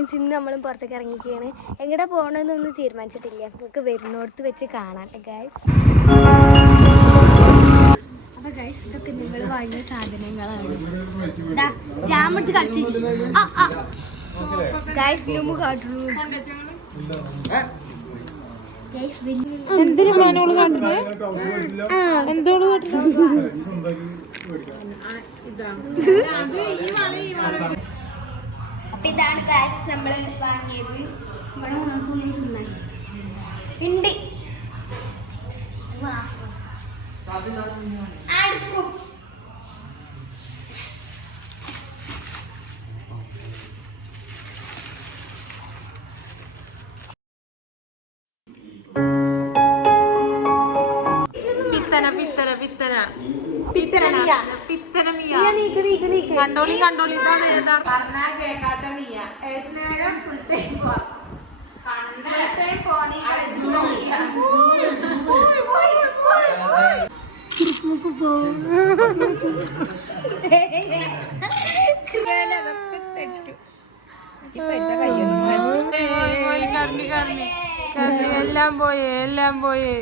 ഇന്ന് നമ്മളും പുറത്തേക്ക് ഇറങ്ങിയിരിക്കുകയാണ്. എങ്ങടെ പോകണമെന്നൊന്നും തീരുമാനിച്ചിട്ടില്ല. നമുക്ക് വരുന്നിടത്ത് വെച്ച് കാണാം ഗൈസ്. അപ്പോൾ ഗൈസ് ഇതൊക്കെ നിങ്ങൾ വാങ്ങിയ സാധനങ്ങളാണ്. ജാമെടുത്ത് കളിച്ചു ഗൈസ് ലുമു കാട്ടുന്നു. എന്തിനു പ്ലാനോള് കാട്ടുന്നത്? എന്തോള് കാട്ടുന്നത്? അപ്പൊ ഇതാണ് ഗൈസ് നമ്മള് വാങ്ങിയത്. ഇവിടെ ഉണക്കൊന്നും തിന്നായി ഉണ്ട്. അടുക്കും കണ്ടോളി കണ്ടോളി ഇതാണ് യഥാർത്ഥ ക്രിസ്മസ് എല്ലാം പോയേ എല്ലാം പോയേ.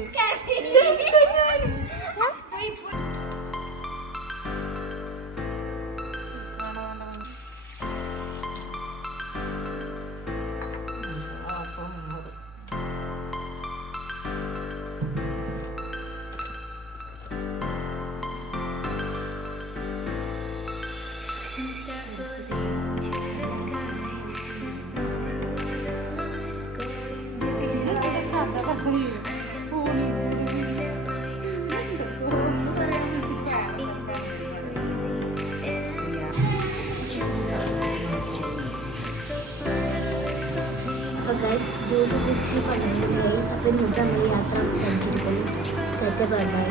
അപ്പോൾ ഗൈസ് ജോലി കുറിച്ച് പറഞ്ഞിട്ടുണ്ടായി. അപ്പോൾ ഇന്നത്തെ നമ്മൾ യാത്ര അവസാനിച്ചിരിക്കുന്നു. ബൈ.